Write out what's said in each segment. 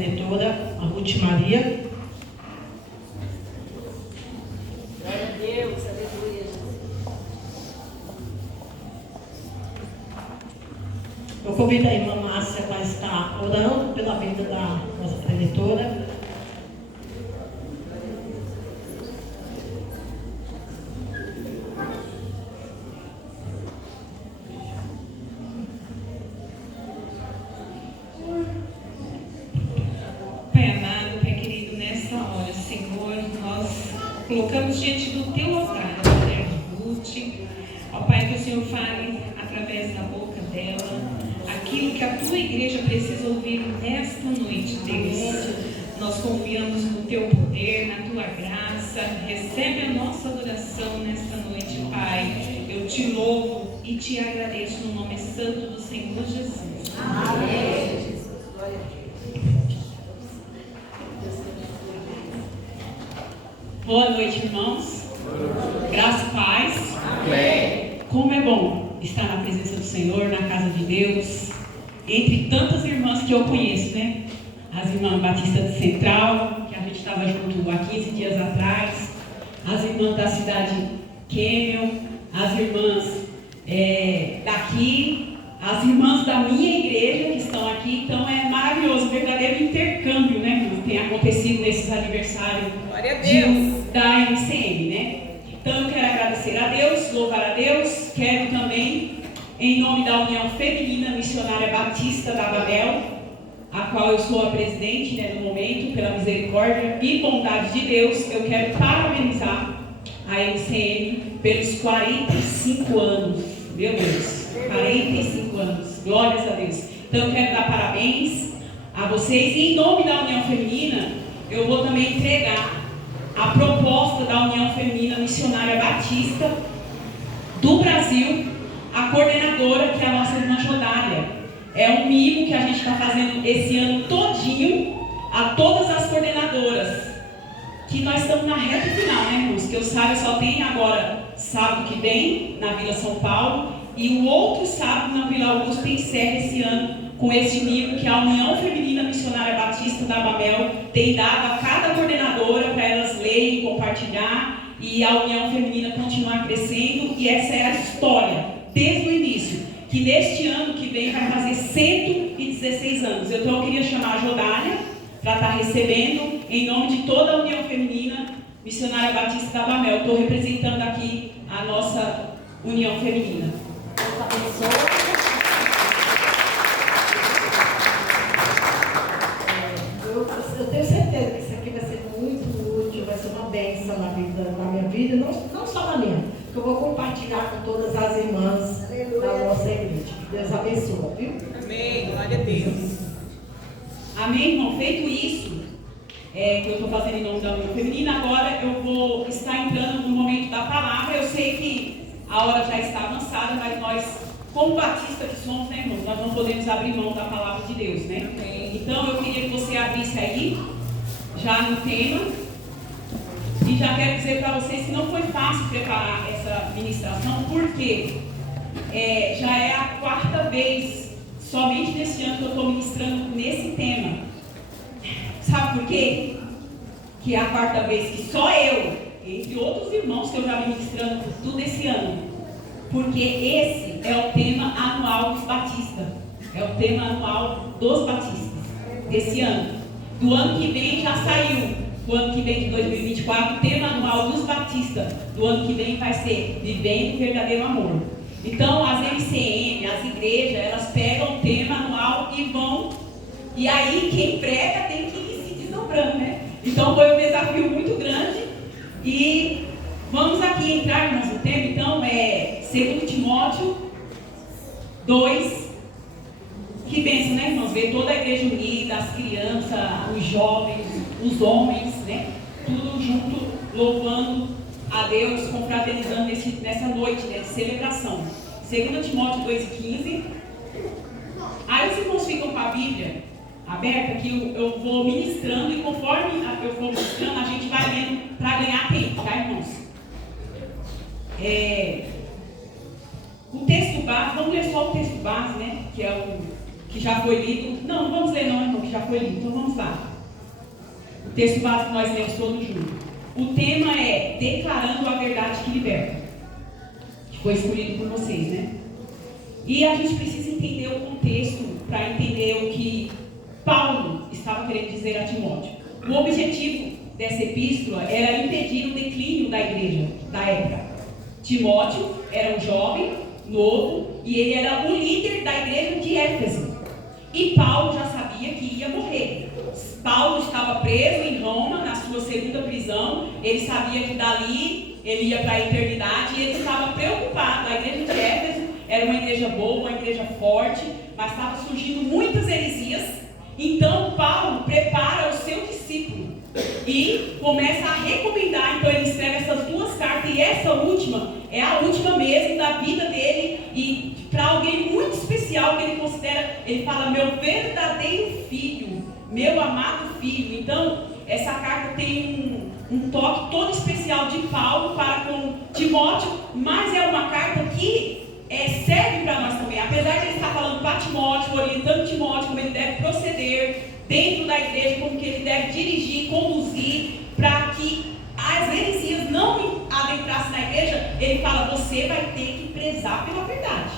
preletora, a Ruth Maria. Glória a Deus, aleluia. Eu convido a irmã Márcia para estar orando pela vida da nossa preletora. Pai amado, Pai querido, nesta hora, Senhor, nós colocamos diante do Teu altar a mulher de Ruth. Ó Pai, que o Senhor fale através da boca dela aquilo que a Tua igreja precisa ouvir nesta noite, Deus. Nós confiamos no Teu poder, na Tua graça. Recebe a nossa adoração nesta noite, Pai. Eu Te louvo e Te agradeço no nome santo do Senhor Jesus. Amém. Jesus, glória a Deus. Boa noite, irmãos. Graça e paz. Amém. Como é bom estar na presença do Senhor, na casa de Deus, entre tantas irmãs que eu conheço, né? As irmãs Batista de Central, que a gente estava junto há 15 dias atrás, as irmãs da cidade Camel, as irmãs daqui, as irmãs da minha igreja que estão aqui. Então é maravilhoso, um verdadeiro intercâmbio, né? Que tem acontecido nesses aniversários Glória a Deus. da MCM, né? Então eu quero agradecer a Deus, louvar a Deus. Quero também, em nome da União Feminina Missionária Batista da Babel, a qual eu sou a presidente, né, no momento, pela misericórdia e bondade de Deus, eu quero parabenizar a MCM pelos 45 anos. Meu Deus, 45 anos, glórias a Deus. Então eu quero dar parabéns a vocês. E em nome da União Feminina, eu vou também entregar a proposta da União Feminina Missionária Batista do Brasil, a coordenadora, que é a nossa irmã Jodália. É um mimo que a gente está fazendo esse ano todinho a todas as coordenadoras, que nós estamos na reta final, né, irmãos? Que eu saiba, só tem agora sábado que vem na Vila São Paulo, e o outro sábado na Vila Augusta encerra esse ano com esse mimo que a União Feminina Missionária Batista da Babel tem dado a cada coordenadora para elas lerem, compartilhar, e a União Feminina continuar crescendo. E essa é a história, desde o início, que neste ano que vem vai fazer 116 anos. Então eu queria chamar a Jodália para estar recebendo, em nome de toda a União Feminina Missionária Batista da Babel. Estou representando aqui a nossa União Feminina. Deus abençoe. Eu tenho certeza que isso aqui vai ser muito útil, vai ser uma bênção na minha vida, não só na minha, que eu vou compartilhar com todas as irmãs da nossa igreja. Que Deus abençoe, viu? Amém. Glória a Deus. Amém, irmão? Feito isso, que eu estou fazendo em nome da União Feminina, agora eu vou estar entrando no momento da palavra. Eu sei que a hora já está avançada, mas nós, como batistas que somos, né, irmãos, nós não podemos abrir mão da palavra de Deus, né? Amém. Então eu queria que você abrisse aí, já no tema, e já quero dizer para vocês que não foi fácil preparar essa ministração, porque já é a quarta vez, somente nesse ano, que eu estou ministrando nesse tema. Sabe por quê? Que é a quarta vez que só eu, entre outros irmãos que eu já vim ministrando tudo esse ano, porque esse é o tema anual dos batistas, é o tema anual dos batistas desse ano. Do ano que vem já saiu, do ano que vem de 2024, o tema anual dos batistas do ano que vem vai ser Vivendo o Verdadeiro Amor. Então as MCM, as igrejas, elas pegam o tema anual e vão, e aí quem prega tem que ir se desdobrando, né? Então foi um desafio muito grande. E vamos aqui entrar, irmãos, no tema. Então é 2 Timóteo 2. Que bênção, né, irmãos? Ver toda a igreja unida, as crianças, os jovens, os homens, né? Tudo junto, louvando a Deus, confraternizando nessa noite, né, de celebração. 2 Timóteo 2,15. Aí os irmãos ficam com a Bíblia aberta, que eu vou ministrando, e conforme eu for ministrando, a gente vai lendo para ganhar tempo, tá, irmãos? O texto base, vamos ler só o texto base, né? Que é que já foi lido. Não vamos ler não, irmão, que já foi lido. Então vamos lá. O texto básico nós lemos todos juntos. O tema é Declarando a Verdade que Liberta, que foi escolhido por vocês, né? E a gente precisa entender o contexto para entender o que Paulo estava querendo dizer a Timóteo. O objetivo dessa epístola era impedir o declínio da igreja da época. Timóteo era um jovem, novo, e ele era o líder da igreja de Éfeso. E Paulo já sabia que ia morrer. Paulo estava preso em Roma, na sua segunda prisão. Ele sabia que dali ele ia para a eternidade e ele estava preocupado. A igreja de Éfeso era uma igreja boa, uma igreja forte, mas estava surgindo muitas heresias. Então Paulo prepara o seu discípulo e começa a recomendar. Então ele escreve essas duas cartas, e essa última é a última mesmo da vida dele, e para alguém muito especial que ele considera. Ele fala: meu verdadeiro filho, meu amado filho. Então essa carta tem um toque todo especial de Paulo para com Timóteo, mas é uma carta que serve para nós também. Apesar de ele estar falando para Timóteo, orientando Timóteo como ele deve proceder dentro da igreja, como que ele deve dirigir, conduzir, para que as heresias não adentrassem na igreja, ele fala: você vai ter que prezar pela verdade.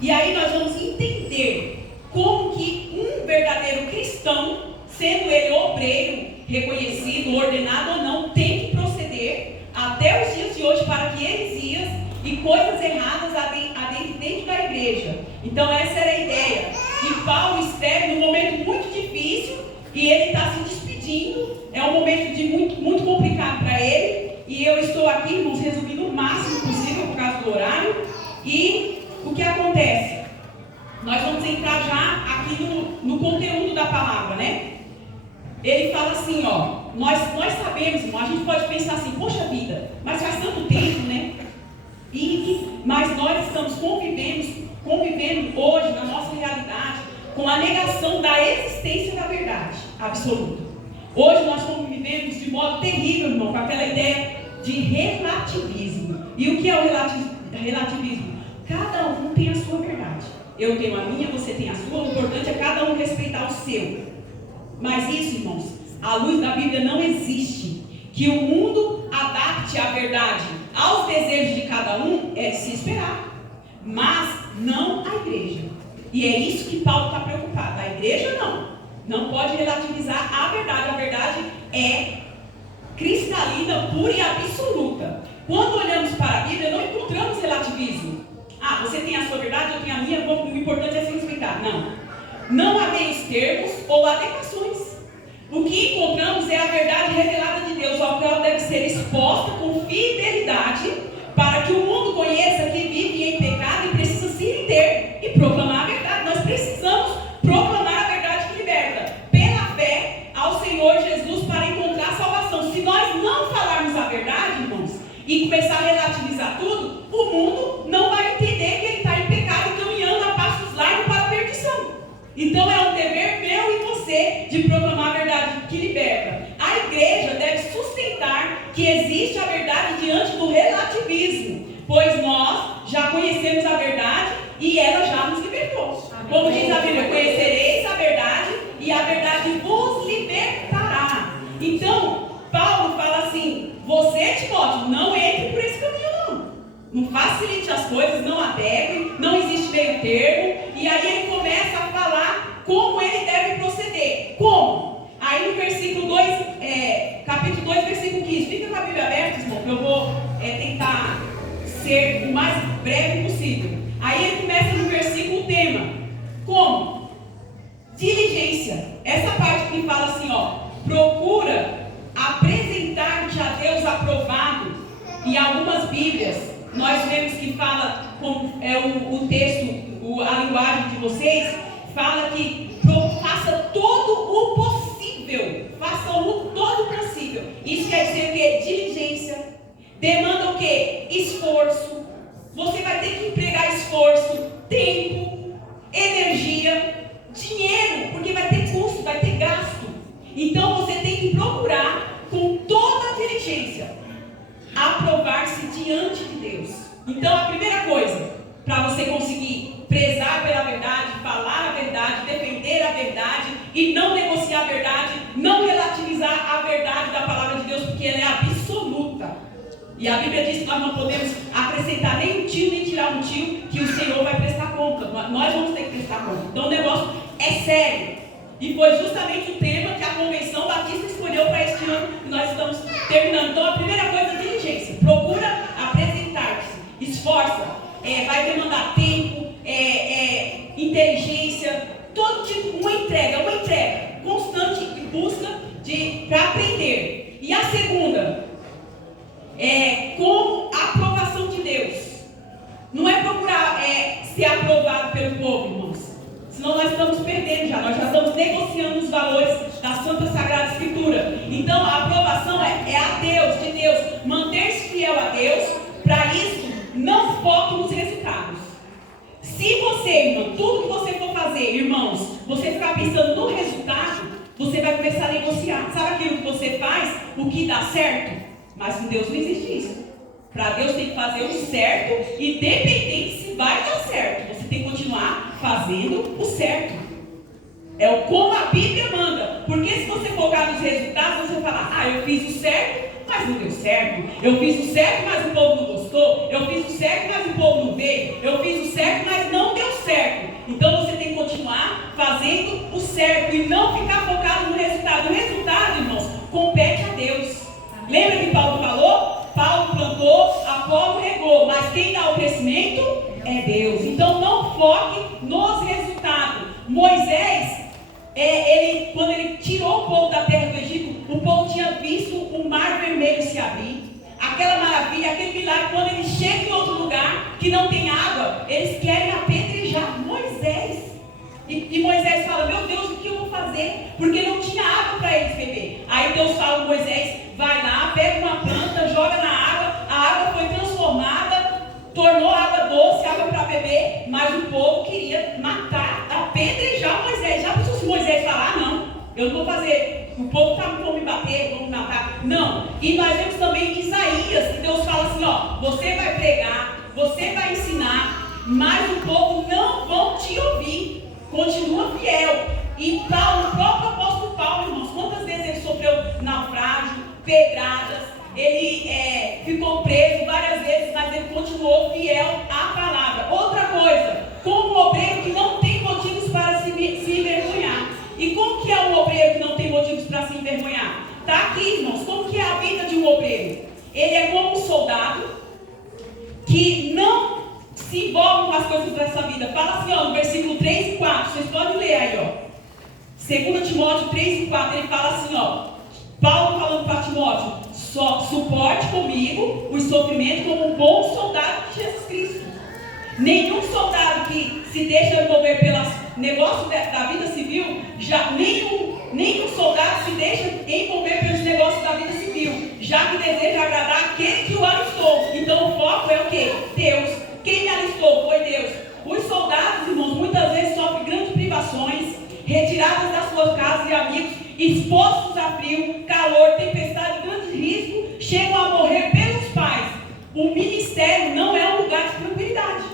E aí nós vamos entender como que um verdadeiro cristão, sendo ele obreiro, reconhecido, ordenado ou não, tem que proceder até os dias de hoje para que heresias e coisas erradas adentrem dentro da igreja. Então essa era a ideia. E Paulo escreve num momento muito difícil, e ele está se despedindo. É um momento muito complicado para ele. E eu estou aqui, irmãos, resumindo o máximo possível por causa do horário. E o que acontece? Nós vamos entrar já aqui no conteúdo da palavra, né? Ele fala assim, ó, nós sabemos, irmão, a gente pode pensar assim: poxa vida, mas faz tanto tempo, né? Mas nós estamos convivendo hoje, na nossa realidade, com a negação da existência da verdade absoluta. Hoje nós convivemos de modo terrível, irmão, com aquela ideia de relativismo. E o que é o relativismo? Cada um tem a sua verdade. Eu tenho a minha, você tem a sua. O importante é cada um respeitar o seu. Mas isso, irmãos, à luz da Bíblia, não existe. Que o mundo adapte a verdade aos desejos de cada um é de se esperar, mas não a igreja. E é isso que Paulo está preocupado. A igreja não pode relativizar a verdade. A verdade é cristalina, pura e absoluta. Quando olhamos para a Bíblia, não encontramos relativismo. Ah, você tem a sua verdade, eu tenho a minha, o importante é se respeitar. Não há meios termos ou adequações. O que encontramos é a verdade revelada de Deus, ao qual deve ser exposta com fidelidade, para que o mundo conheça que vive em pecado e precisa se render e proclamar a verdade. Nós precisamos proclamar a verdade que liberta, pela fé ao Senhor Jesus, para encontrar salvação. Se nós não falarmos a verdade, irmãos, e começar a relativizar tudo, o mundo não vai entender que ele está em pecado, caminhando a passos largos para a perdição. Então é um dever meu e você de proclamar a verdade que liberta. A igreja deve sustentar que existe a verdade diante do relativismo, pois nós já conhecemos a verdade e ela já nos libertou. Como diz a Bíblia: conhecereis a verdade e a verdade vos libertará. Então Paulo fala assim: você, Timóteo, não entre por esse caminho não facilite as coisas, não adeque, não existe meio termo. E aí ele começa a falar como ele deve proceder. Como? Aí no versículo 2, capítulo 2, versículo 15. Fica com a Bíblia aberta, irmão, que eu vou tentar ser o mais breve possível. Aí ele começa no versículo o tema. Como? Diligência. Essa parte que fala assim, ó: procura apresentar-te a Deus aprovado. Em algumas Bíblias nós vemos que fala, como é o texto, a linguagem de vocês, fala que faça todo o possível. Faça o todo o possível. Isso quer dizer o quê? Diligência. Demanda o quê? Esforço. Você vai ter que empregar esforço, tempo, energia, dinheiro, porque vai ter custo, vai ter gasto. Então você tem que procurar com toda a diligência aprovar-se diante de Deus. Então a primeira coisa para você conseguir prezar pela verdade, falar a verdade, defender a verdade e não negociar a verdade, não relativizar a verdade da palavra de Deus, porque ela é absoluta. E a Bíblia diz que nós não podemos acrescentar nem um tio, nem tirar um tio, que o Senhor vai prestar conta. Nós vamos ter que prestar conta. Então o negócio é sério. E foi justamente o tema que a Convenção Batista escolheu para este ano que nós estamos terminando. Então a primeira coisa é diligência. Procura apresentar-se, esforça, vai demandar tempo, inteligência, todo tipo, uma entrega constante e busca para aprender. E a segunda, com a aprovação de Deus. Não é procurar ser aprovado pelo povo, irmãos. Senão nós estamos perdendo já. Nós já estamos negociando os valores da Santa Sagrada Escritura. Então a aprovação é a Deus, de Deus. Manter-se fiel a Deus. Para isso, não foque nos resultados. Se você, irmão, tudo que você for fazer, irmãos, você ficar pensando no resultado, você vai começar a negociar. Sabe aquilo que você faz, o que dá certo? Mas com Deus não existe isso. Para Deus tem que fazer o certo, independente se vai dar certo. Você tem que continuar fazendo o certo. É como a Bíblia manda. Porque se você focar nos resultados, você vai falar, eu fiz o certo, mas não deu certo. Eu fiz o certo, mas o povo não gostou. Eu fiz o certo, mas o povo não veio. Eu fiz o certo, mas não deu certo. Então você tem que continuar fazendo o certo e não ficar focado no resultado. O resultado, irmãos, compete a Deus. Lembra que Paulo falou? Paulo plantou, Apolo regou, mas quem dá o crescimento é Deus. Então não foque nos resultados. Moisés, quando ele tirou o povo da terra do Egito, o povo tinha visto o mar vermelho se abrir. Aquela maravilha, aquele milagre. Quando ele chega em outro lugar que não tem água, eles querem apedrejar Moisés. E Moisés fala, meu Deus, o que eu vou fazer? Porque não tinha água para eles beber. Aí Deus fala, Moisés, vai lá, pega uma planta, joga na água. A água foi transformada, tornou água doce, água para beber. Mas o povo queria matar, apedrejar Moisés. Já pensou se Moisés falar, não, eu não vou fazer. O povo vão me bater, vão me matar. Não. E nós vemos também Isaías, que Deus fala assim, você vai pregar, você vai ensinar, mas o povo não vão te ouvir. Continua fiel. E Paulo, o próprio apóstolo Paulo, irmãos, quantas vezes ele sofreu naufrágio, pedradas, ele ficou preso várias vezes, mas ele continuou fiel à palavra. Outra coisa, como um obreiro que não tem motivos para se envergonhar. E como que é um obreiro que não tem motivos para se envergonhar? Está aqui, irmãos, como que é a vida de um obreiro? Ele é como um soldado que não se envolve com as coisas dessa vida. Fala assim, no versículo 3 e 4, vocês podem ler aí, 2 Timóteo 3 e 4, ele fala assim, Paulo falando para Timóteo, suporte comigo os sofrimentos como um bom soldado de Jesus Cristo. Nenhum soldado que se deixa envolver pelos negócios da vida civil, nenhum soldado se deixa envolver pelos negócios da vida civil, já que deseja agradar aquele que o alistou. Então o foco é o quê? Deus. Quem me alistou foi Deus. Os soldados, irmãos, muitas vezes sofrem grandes privações, retiradas das suas casas e amigos, expostos a frio, calor, tempestade, grande risco, chegam a morrer pelos pais. O ministério não é um lugar de tranquilidade.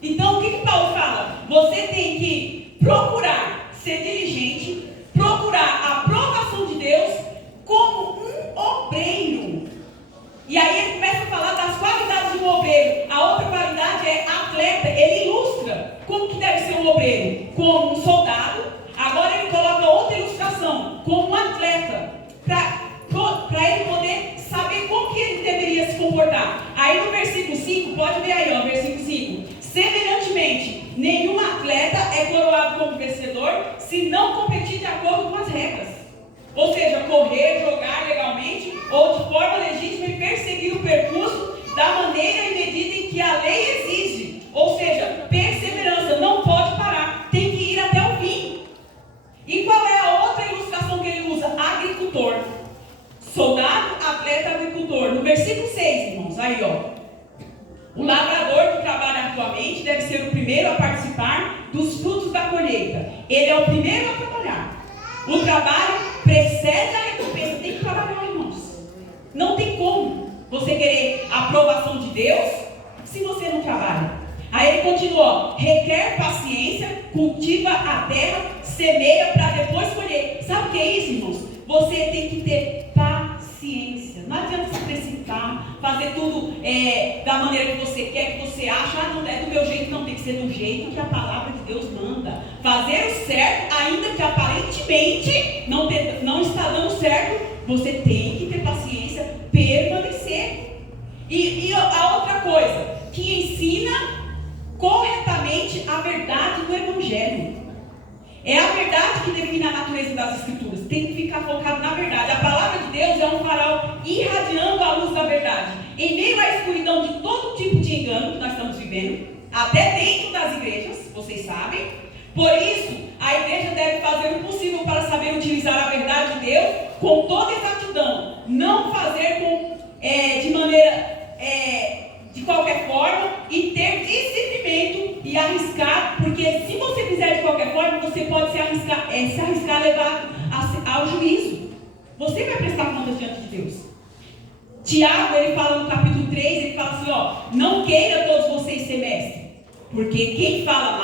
Então o que Paulo fala? Você tem que procurar ser diligente, procurar a aprovação de Deus como um obreiro. E aí ele começa a falar das qualidades de um obreiro. A outra qualidade é atleta. Ele ilustra como que deve ser um obreiro. Como um soldado. Agora ele coloca outra ilustração. Como um atleta. Para ele poder saber como que ele deveria se comportar. Aí no versículo 5, pode ver aí, versículo 5. Semelhantemente, nenhum atleta é coroado como vencedor se não competir de acordo com as regras. Ou seja, correr, jogar legalmente ou de forma legítima e perseguir o percurso da maneira e medida em que a lei exige. Ou seja, perseverança, não pode parar, tem que ir até o fim. E qual é a outra ilustração que ele usa? Agricultor. Soldado, atleta, agricultor. No versículo 6, irmãos, aí o lavrador que trabalha atualmente deve ser o primeiro a participar dos frutos da colheita. Ele é o primeiro a trabalhar. O trabalho precede a recompensa. Tem que trabalhar, irmãos. Não tem como você querer a aprovação de Deus se você não trabalha. Aí ele continua, requer você tem que ter paciência. Não adianta se precipitar, fazer tudo da maneira que você quer, que você acha, não é do meu jeito, não, tem que ser do jeito que a palavra de Deus manda. Fazer o certo, ainda que aparentemente não está dando certo, você tem que ter paciência, permanecer. E a outra coisa, que ensina corretamente a verdade do Evangelho. É a verdade que define a natureza das Escrituras. Tem que ficar focado na verdade. A palavra de Deus é um farol irradiando a luz da verdade. Em meio à escuridão de todo tipo de engano que nós estamos vivendo, até dentro das igrejas, vocês sabem. Por isso, a igreja deve fazer o possível para saber utilizar a verdade de Deus com toda exatidão. Não fazer de maneira... de qualquer forma, e ter discernimento e arriscar, porque se você fizer de qualquer forma, você pode se arriscar a levar ao juízo. Você vai prestar contas diante de Deus. Tiago, ele fala no capítulo 3, ele fala assim, não queira todos vocês ser mestres, porque quem fala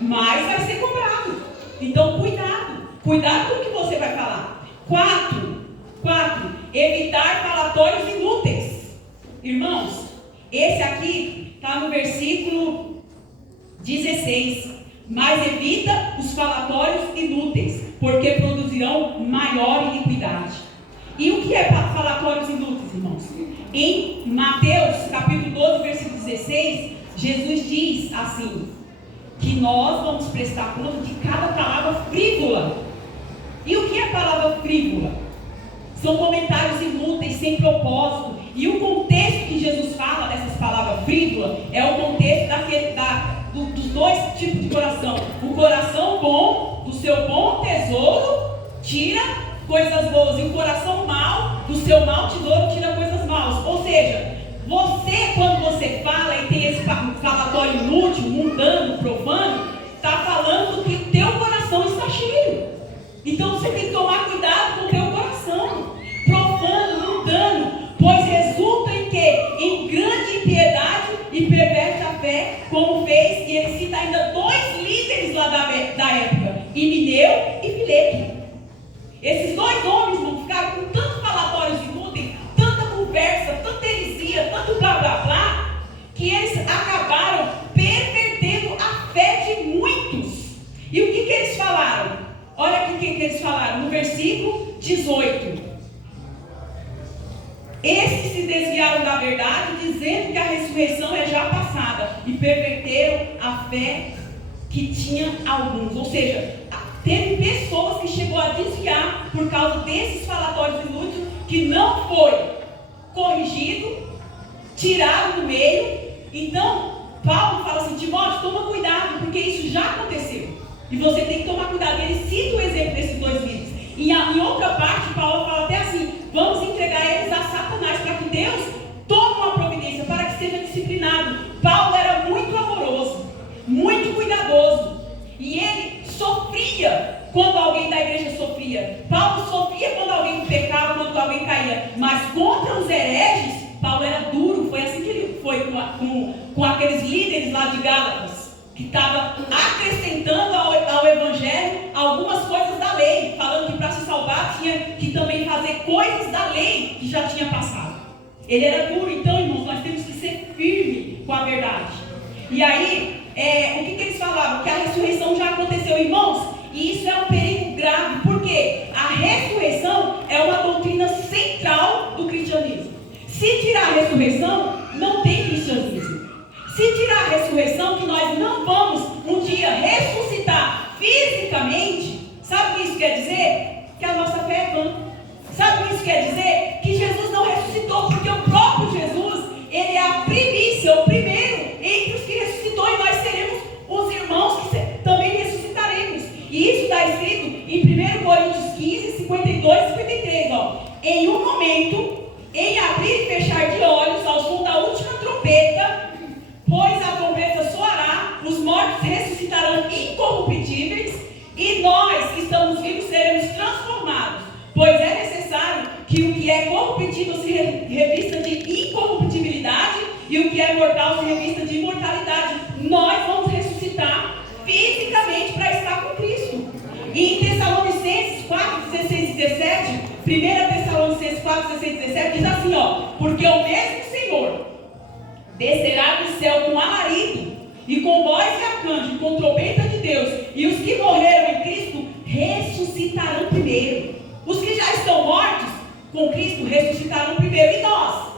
mais vai ser cobrado. Então, cuidado com o que você vai falar. 4, evitar falatórios inúteis. Irmãos, esse aqui está no versículo 16. Mas evita os falatórios inúteis, porque produzirão maior iniquidade. E o que é falatórios inúteis, irmãos? Em Mateus, capítulo 12, versículo 16, Jesus diz assim, que nós vamos prestar conta de cada palavra frívola. E o que é palavra frívola? São comentários inúteis, sem propósito. E o contexto que Jesus fala dessas palavras frívolas é o contexto dos dois tipos de coração. O coração bom, do seu bom tesouro, tira coisas boas. E o coração mau, do seu mau tesouro, tira coisas maus. Ou seja, você, quando você fala e tem esse falatório inútil, mundano, profano, está falando que o teu coração está cheio. Então você tem que tomar cuidado com o teu coração. Profano, mundano, pois resulta em quê? Em grande impiedade e perverte a fé, como fez, e ele cita ainda 2 líderes lá da época, Himeneu e Fileto. Esses 2 homens vão ficar com tantos falatórios inúteis, tanta conversa, tanta heresia, tanto blá blá blá, que eles acabaram pervertendo a fé de muitos. E o que eles falaram? Olha aqui o que eles falaram no versículo 18. Esses se desviaram da verdade, dizendo que a ressurreição é já passada, e perverteram a fé que tinha alguns. Ou seja, teve pessoas que chegou a desviar por causa desses falatórios inúteis, que não foi corrigido, tirado do meio. Então, Paulo fala assim, Timóteo, toma cuidado, porque isso já aconteceu. E você tem que tomar cuidado. Ele cita o exemplo desses 2 livros. E em outra parte, Paulo fala até assim, vamos entregar eles a Satanás, para que Deus tome uma providência, para que seja disciplinado. Paulo era muito amoroso, muito cuidadoso. E ele sofria quando alguém da igreja sofria. Paulo sofria quando alguém pecava, quando alguém caía. Mas contra os hereges, Paulo era duro. Foi assim que ele foi com aqueles líderes lá de Gálatas, que estava acrescentando ao Evangelho algumas coisas da lei, falando que para se salvar tinha que também fazer coisas da lei que já tinha passado. Ele era duro. Então, irmãos, nós temos que ser firmes com a verdade. E aí, o que eles falavam? Que a ressurreição já aconteceu, irmãos, e isso é um perigo grave, porque a ressurreição é uma doutrina central do cristianismo. Se tirar a ressurreição, não tem cristianismo. Se tirar a ressurreição, que nós não vamos um dia ressuscitar fisicamente, sabe o que isso quer dizer? Que a nossa fé é vã. Sabe o que isso quer dizer? Que Jesus não ressuscitou, porque o próprio Jesus, ele é a primícia, o primeiro entre os que ressuscitou, e nós seremos os irmãos que também ressuscitaremos. E isso está escrito em 1 Coríntios 15, 52 e 53. Em um momento, em abrir e fechar de olhos, ao som da última trombeta, pois a trombeta soará, os mortos ressuscitarão incorruptíveis, e nós que estamos vivos seremos transformados. Pois é necessário que o que é corruptível se revista de incorruptibilidade, e o que é mortal se revista de imortalidade. Nós vamos ressuscitar fisicamente para estar com Cristo. E em Tessalonicenses 4, 16 e 17, 1 Tessalonicenses 4, 16 e 17 diz assim, ó: porque o mesmo Senhor descerá do céu com alarido, e com voz de arcanjo, com trombeta de Deus, e os que morreram em Cristo ressuscitarão primeiro. Os que já estão mortos com Cristo ressuscitarão primeiro, e nós?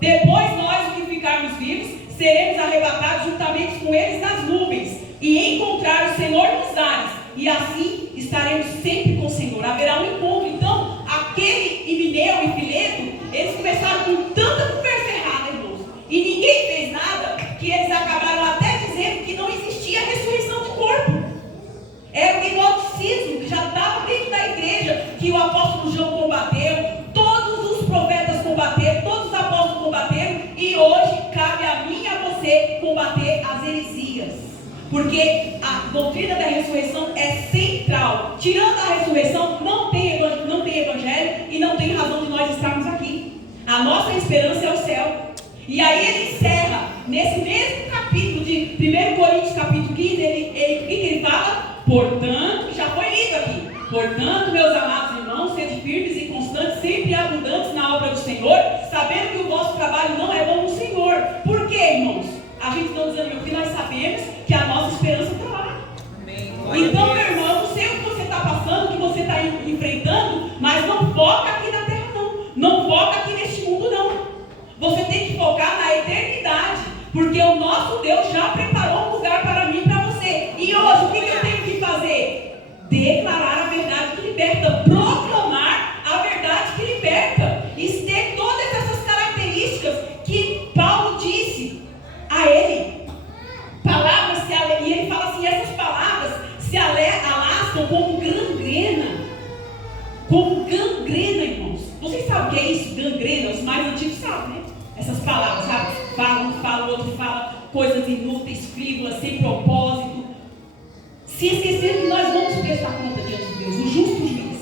Depois nós, os que ficarmos vivos, seremos arrebatados juntamente com eles nas nuvens, e encontrar o Senhor nos ares, e assim estaremos sempre com o Senhor. Haverá um encontro. Então, aquele Himeneu e Fileto, eles começaram com tanta conversa errada, irmãos, e ninguém fez nada, que eles acabaram até dizendo que não existia ressurreição de corpo. Era o gnosticismo que já estava dentro da igreja, que o apóstolo João combateu, todos os profetas combateram, todos os apóstolos combateram, e hoje cabe a mim e a você combater as heresias, porque a doutrina da ressurreição é central. Tirando a ressurreição, não tem evangelho e não tem razão de nós estarmos aqui. A nossa esperança é o céu. E aí ele encerra, nesse mesmo capítulo de 1 Coríntios capítulo 15, ele fala: portanto, já foi lido aqui, portanto, meus amados irmãos, sede firmes e constantes, sempre abundantes na obra do Senhor, sabendo que o vosso trabalho não é bom no Senhor. Por quê, irmãos? A gente não desanima, porque nós sabemos que a nossa esperança está lá. Então, meu irmão, não sei o que você está passando, o que você está enfrentando, mas não foca aqui na terra, não. Não foca aqui neste mundo, não. Você tem que focar na eternidade, porque o nosso Deus já preparou um lugar para mim e para você. E hoje, o que eu tenho que fazer? Declarar a verdade que liberta, proclamar a verdade que liberta, e ter todas essas características que Paulo disse a ele. Palavras e ele fala assim: essas palavras se alastram como gangrena. Como gangrena, irmãos. Vocês sabem o que é isso? Gangrena, os mais antigos sabem, né? Essas palavras, sabe? Fala, o outro fala coisas inúteis, frívolas, sem propósito. Se esquecer que nós vamos prestar conta diante de Deus, o justo juiz.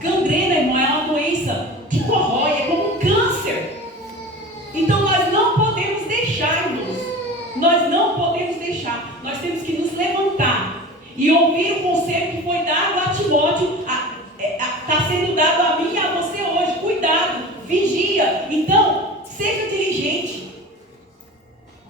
Gangrena, irmão, é uma doença que corrói, é como um câncer. Então nós não podemos deixar, irmãos. Nós não podemos deixar. Nós temos que nos levantar e ouvir o conselho que foi dado a Timóteo. Está sendo dado a mim e a você hoje. Cuidado, vigia. Então, seja diligente.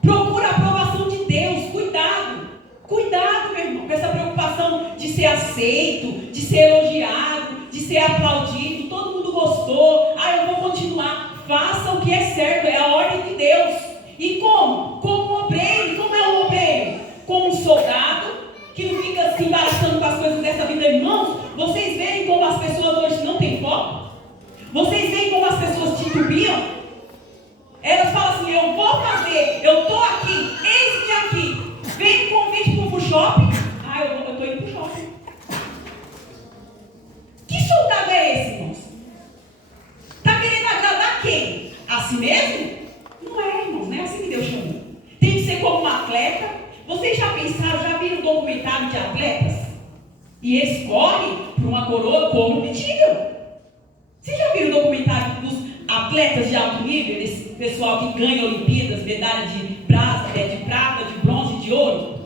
Procura a aprovação de Deus. Cuidado. Cuidado, meu irmão, com essa preocupação de ser aceito, de ser elogiado, de ser aplaudido. Todo mundo gostou. Eu vou continuar. Faça o que é certo. É a ordem de Deus. E como? Como um obreiro. Como é um obreiro? Como um soldado que não fica se embaraçando com as coisas dessa vida. Irmãos, vocês veem como as pessoas hoje não têm foco? Vocês veem como as pessoas titubeam? Elas falam assim: eu vou fazer, eu estou aqui, eis-me aqui. Vem convite para o shopping. Eu estou indo para o shopping. Que soldado é esse, irmãos? Está querendo agradar quem? A si mesmo? Não é, irmãos, não é assim que Deus chamou. Tem que ser como um atleta. Vocês já pensaram, já viram documentário de atletas? E eles correm para uma coroa combatível. Vocês já viram o documentário dos atletas de alto nível? Esse pessoal que ganha Olimpíadas, medalha de prata, de bronze, de ouro?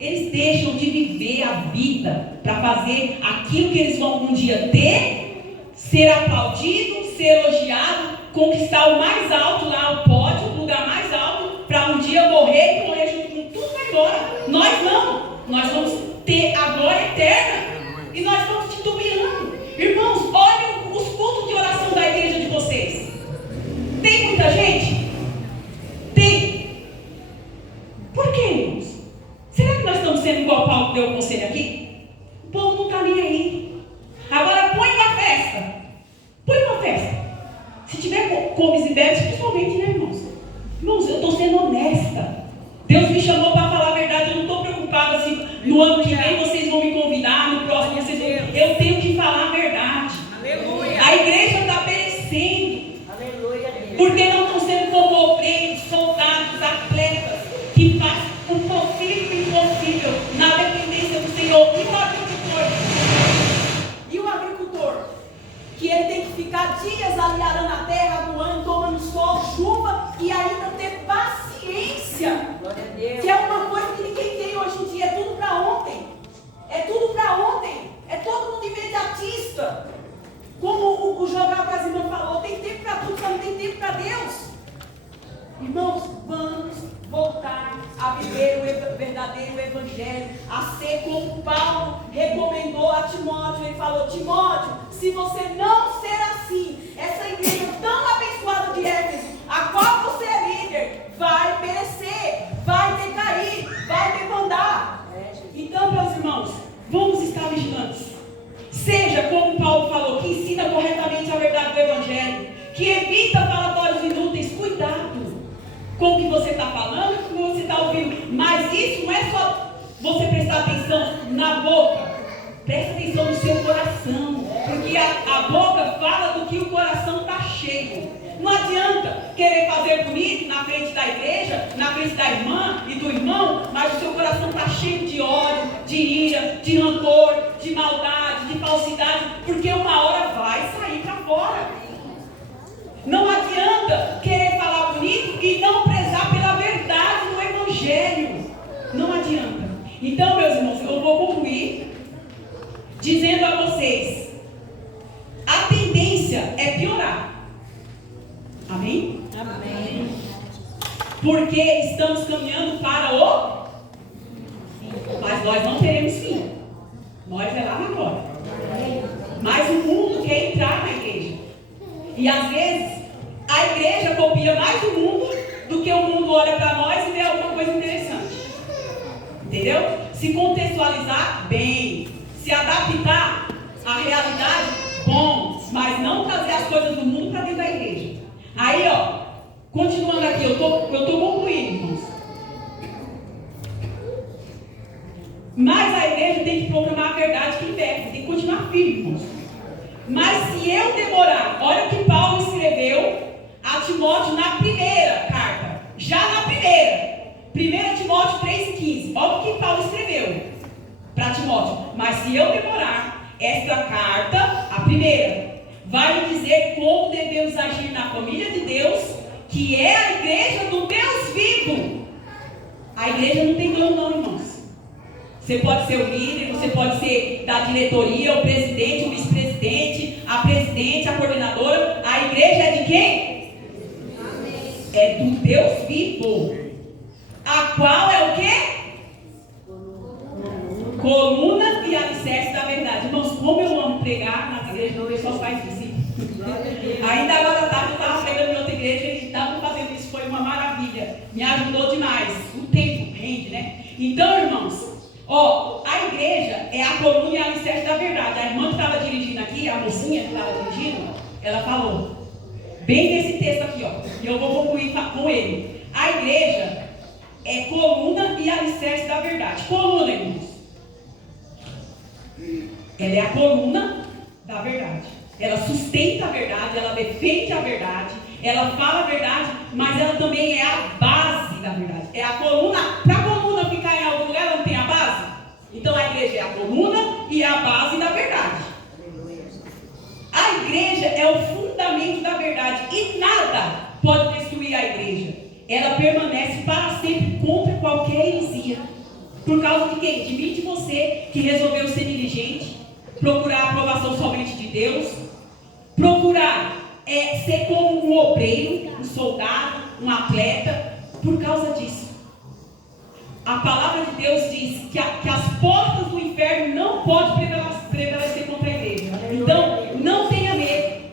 Eles deixam de viver a vida para fazer aquilo que eles vão um dia ter, ser aplaudido, ser elogiado, conquistar o mais alto lá, o pódio, o lugar mais alto, para um dia morrer e morrer junto com tudo, vai embora. Nós não. Nós vamos ter a glória eterna. E nós estamos titubeando. Irmãos, olhem os cultos de oração da igreja de vocês. Tem muita gente? Tem. Por quê, irmãos? Será que nós estamos sendo igual Paulo deu o conselho aqui? O povo não está nem aí. Agora põe uma festa. Põe uma festa. Se tiver comes e bebes, principalmente, né, irmãos? Irmãos, eu estou sendo honesta. Deus me chamou para falar a verdade. Eu não estou preocupada se no ano que vem vocês vão me convidar, no próximo vocês vão... Eu tenho que falar a verdade. Aleluia. A igreja está perecendo. Aleluia. Porque não estão sendo como obreiros, soldados, atletas, que fazem o possível e o impossível na dependência do Senhor. E o agricultor? Que ele tem que ficar dias ali arando a terra, voando, tomando sol, chuva e ainda ter paciência. Glória a Deus. Que é uma coisa que ninguém tem hoje em dia. É tudo para ontem. É tudo para ontem. É todo mundo imediatista. Como Irmãos, vamos voltar a viver o verdadeiro evangelho, a ser como Paulo recomendou a Timóteo. Ele falou: Timóteo, se você não ser assim, essa igreja tão abençoada de Éfeso, a qual você é líder, vai perecer, vai decair, vai debandar. Então, meus irmãos, vamos estar vigilantes. Seja como Paulo falou, que ensina corretamente a verdade do evangelho, que evita falatórios inúteis. Cuidado com o que você está falando e com o que você está ouvindo. Mas isso não é só você prestar atenção na boca. Presta atenção no seu coração. Porque a boca fala do que o coração está cheio. Não adianta querer fazer bonito na frente da igreja, na frente da irmã e do irmão, mas o seu coração está cheio de ódio, de ira, de rancor, de maldade, de falsidade, porque uma hora vai sair para fora. Não adianta querer falar bonito e não prezar pela verdade do evangelho. Não adianta. Então, meus irmãos, eu vou concluir dizendo a vocês: a tendência é piorar. Amém? Amém. Porque estamos caminhando para o... Mas nós não teremos fim. Nós é lá na glória. Mas o mundo quer entrar na igreja. E às vezes a igreja copia mais o mundo do que o mundo olha para nós e vê alguma coisa interessante. Entendeu? Se contextualizar, bem. Se adaptar à realidade, bom. Mas não trazer as coisas do mundo para dentro da igreja. Aí, continuando aqui, eu estou concluindo, irmãos. Mas a igreja tem que proclamar a verdade que liberta, tem que continuar firme, irmãos. Mas se eu demorar, olha o que Paulo escreveu a Timóteo na primeira carta, já na primeira, 1 Timóteo 3,15, olha o que Paulo escreveu para Timóteo. Mas se eu demorar, esta carta, a primeira, vai me dizer como devemos agir na família de Deus, que é a igreja do Deus vivo. A igreja não tem dono não, irmãos. Você pode ser o líder, você pode ser da diretoria, o presidente, o vice-presidente, a presidente, a coordenadora. A igreja é de quem? É do Deus vivo. A qual é o quê? Coluna e alicerce da verdade. Irmãos, como eu amo pregar nas igrejas, o pessoal faz isso. Ainda agora à tarde eu estava pregando em outra igreja e estavam fazendo isso, foi uma maravilha. Me ajudou demais. O tempo rende, né? Então, irmãos, a igreja é a coluna e a alicerce da verdade. A irmã que estava dirigindo aqui, a mocinha que estava dirigindo, ela falou bem nesse texto aqui, e eu vou concluir com ele. A igreja é coluna e alicerce da verdade. Coluna, irmãos, ela é a coluna da verdade. Ela sustenta a verdade, ela defende a verdade, ela fala a verdade, mas ela também é a base da verdade. É a coluna. Para a coluna ficar em algum lugar, ela não tem a base? Então a igreja é a coluna e a base da verdade. A igreja é o fundamento da verdade e nada pode destruir a igreja. Ela permanece para sempre contra qualquer heresia. Por causa de quem? De mim e de você, que resolveu ser diligente, procurar a aprovação somente de Deus, procurar ser como um obreiro, um soldado, um atleta, por causa disso. A palavra de Deus diz que as portas do inferno não podem prevalecer contra a igreja. Então, não tenha medo.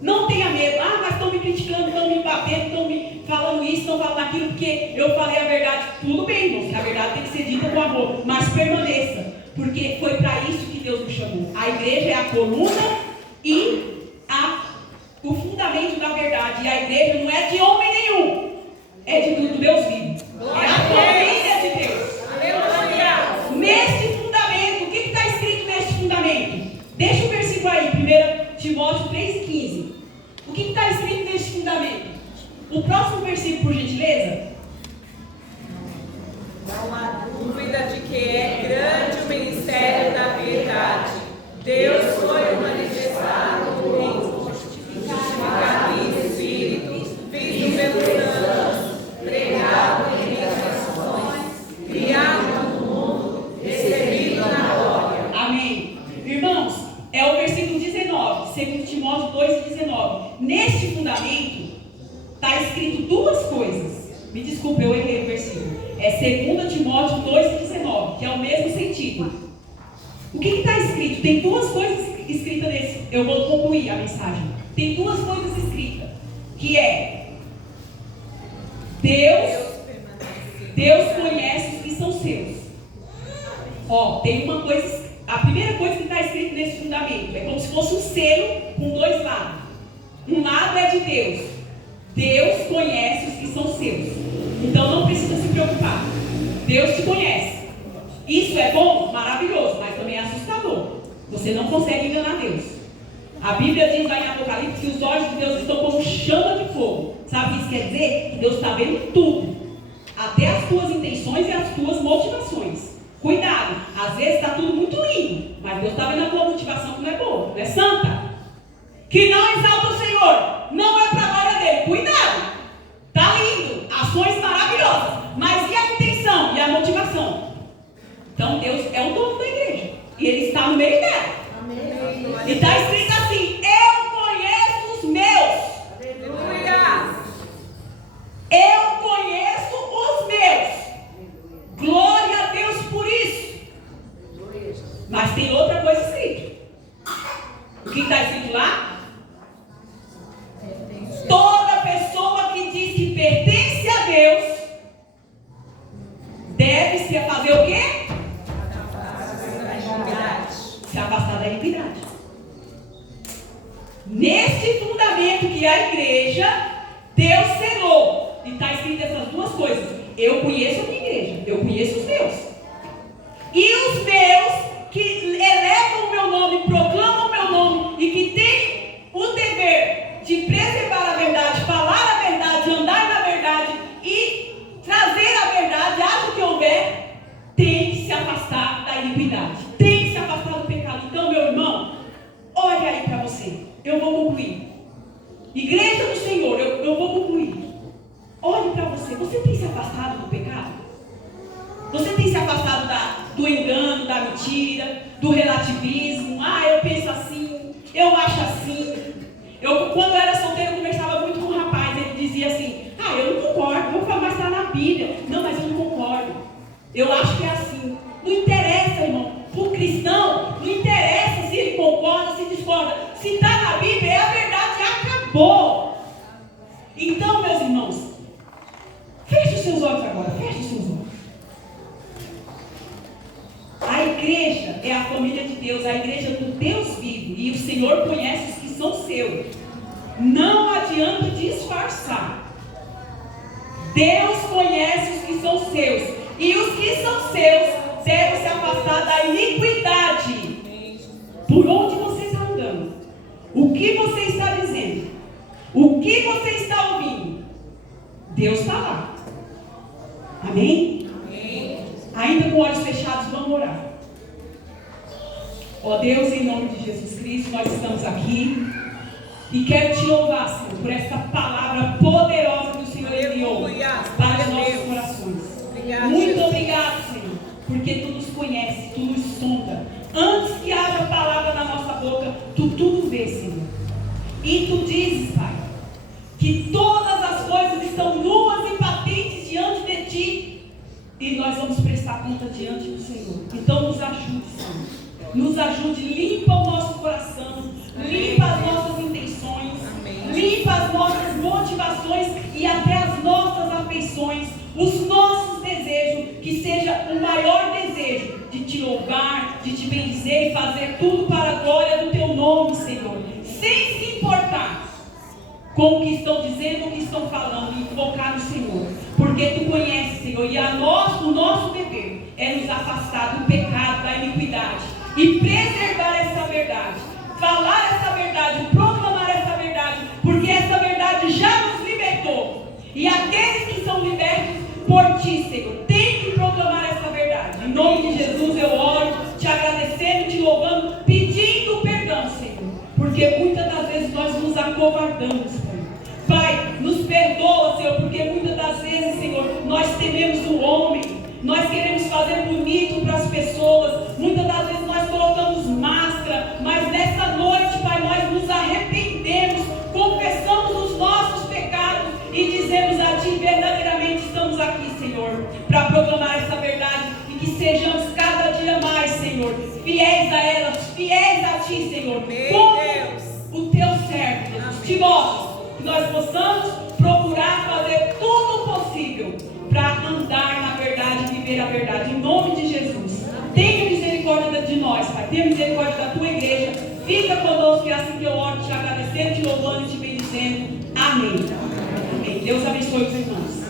Não tenha medo. Mas estão me criticando, estão me batendo, estão me falando isso, estão falando aquilo, porque eu falei a verdade. Tudo bem, irmãos, a verdade tem que ser dita com amor, mas permaneça, porque foi para isso que Deus nos chamou. A igreja é a coluna e o fundamento da verdade. E a igreja não é de homem nenhum, é de tudo Deus vivo. É a família de Deus. Aleluia. Neste fundamento, o que está escrito neste fundamento? Deixa o versículo aí, 1 Timóteo 3,15. O que está escrito neste fundamento? O próximo versículo, por gentileza. Não há dúvida de que é grande o ministério da verdade. Deus foi manifestado justificado em espírito, visto pelos anjos, pregado em nações, criado no mundo, recebido na glória. Amém. Irmãos, é o versículo 19, 2 Timóteo 2,19. Neste fundamento, está escrito duas coisas. Me desculpe, eu errei o versículo. É 2 Timóteo 2,19, que é o mesmo sentido. O que está escrito? Tem duas coisas escritas nesse. Eu vou concluir a mensagem. Tem duas coisas escritas, que é Deus conhece os que são seus. Ó, tem uma coisa, a primeira coisa que está escrito nesse fundamento é como se fosse um selo com dois lados. Um lado é de Deus. Deus conhece os que são seus. Então não precisa se preocupar. Deus te conhece. Isso é bom? Maravilhoso, mas também é assustador. Você não consegue enganar Deus. A Bíblia diz lá em Apocalipse que os olhos de Deus estão como chama de fogo. Sabe o que isso quer dizer? Que Deus está vendo tudo. Até as tuas intenções e as tuas motivações. Cuidado, às vezes está tudo muito lindo, mas Deus está vendo a tua motivação que não é boa, não é santa. Que não exalta o Senhor, não é para a glória dele. Cuidado, está lindo, ações maravilhosas, mas e a intenção e a motivação? Então Deus é o dono da igreja e Ele está no meio dela. Amém. E está escrito assim: eu conheço os meus. Aleluia. Eu conheço os meus. Glória a Deus por isso. Mas tem outra coisa escrita. O que está escrito lá? Toda pessoa que diz que pertence a Deus deve se fazer o quê? Se afastar da iniquidade. Nesse fundamento que é a igreja, Deus selou. E está escrito essas duas coisas. Eu conheço a minha igreja, eu conheço os meus. E os meus que elevam o meu nome, proclamam o meu nome e que têm o dever de preservar a verdade, falar a verdade, andar na verdade e trazer a verdade, haja o que houver, tem que se afastar da iniquidade, tem que se afastar do pecado. Então, meu irmão, olha aí para você, eu vou concluir. Igreja do Senhor, eu vou concluir. Olhe para você, você tem se afastado do pecado? Você tem se afastado do engano, da mentira, do relativismo? Eu penso assim, eu acho assim. Quando eu era solteiro, eu conversava muito com um rapaz, ele dizia assim: eu não concordo, eu falo, mas está na Bíblia. Não, mas eu não concordo, eu acho que é assim. Não interessa, irmão, para o cristão, não interessa se ele concorda, se discorda. Se está na Bíblia, é a verdade, acabou. Então, meus irmãos, feche os seus olhos agora, feche os seus olhos. A igreja é a família de Deus, a igreja do Deus vivo. E o Senhor conhece os que são seus. Não adianta disfarçar. Deus conhece os que são seus. E os que são seus devem se afastar da iniquidade. Por onde você está andando? O que você está dizendo? O que você está ouvindo? Deus está lá. Amém? Amém. Ainda com olhos fechados, vamos orar. Ó Deus, em nome de Jesus Cristo, nós estamos aqui e quero te louvar, Senhor, por esta palavra poderosa que o Senhor enviou para os nossos corações. Muito obrigado, Senhor, porque Tu nos conheces, Tu nos sonda. Antes que haja palavra na nossa boca, Tu tudo vês, Senhor. E Tu dizes, Pai, que todas as coisas estão nuas e patentes diante de Ti, e nós vamos prestar conta diante do Senhor. Então nos ajude, Senhor. Nos ajude, limpa o nosso coração, limpa as nossas intenções, limpa as nossas motivações e até as nossas afeições, os nossos desejos, que seja o maior desejo de Te louvar, de Te bendizer e fazer tudo para a glória do Teu nome, Senhor, sem se importar com o que estão dizendo, o que estão falando, e focar no Senhor, porque Tu conheces, Senhor, e o nosso dever é nos afastar do pecado, da iniquidade e preservar essa verdade, falar essa verdade, proclamar essa verdade, porque essa verdade já nos libertou, e aqueles que são libertos por Ti, Senhor, tem que proclamar essa verdade. Em nome de Jesus eu oro, Te agradecendo, Te louvando, pedindo perdão, Senhor, porque muitas das vezes nós nos acovardamos, Pai, nos perdoa, Senhor, porque muitas das vezes, Senhor, nós tememos o homem, nós queremos fazer bonito para as pessoas, muitas das vezes nós colocamos máscara, mas nessa noite, Pai, nós nos arrependemos, confessamos os nossos pecados e Senhor, fiéis a elas, fiéis a Ti, Senhor, como o Teu servo, Jesus. Timóteo, que nós possamos procurar fazer tudo o possível para andar na verdade e viver a verdade, em nome de Jesus. Tenha misericórdia de nós, Pai, tenha misericórdia da Tua igreja, fica conosco, e assim que eu oro, te agradecendo, te louvando e te bendizendo. Amém. Amém. Deus abençoe os irmãos.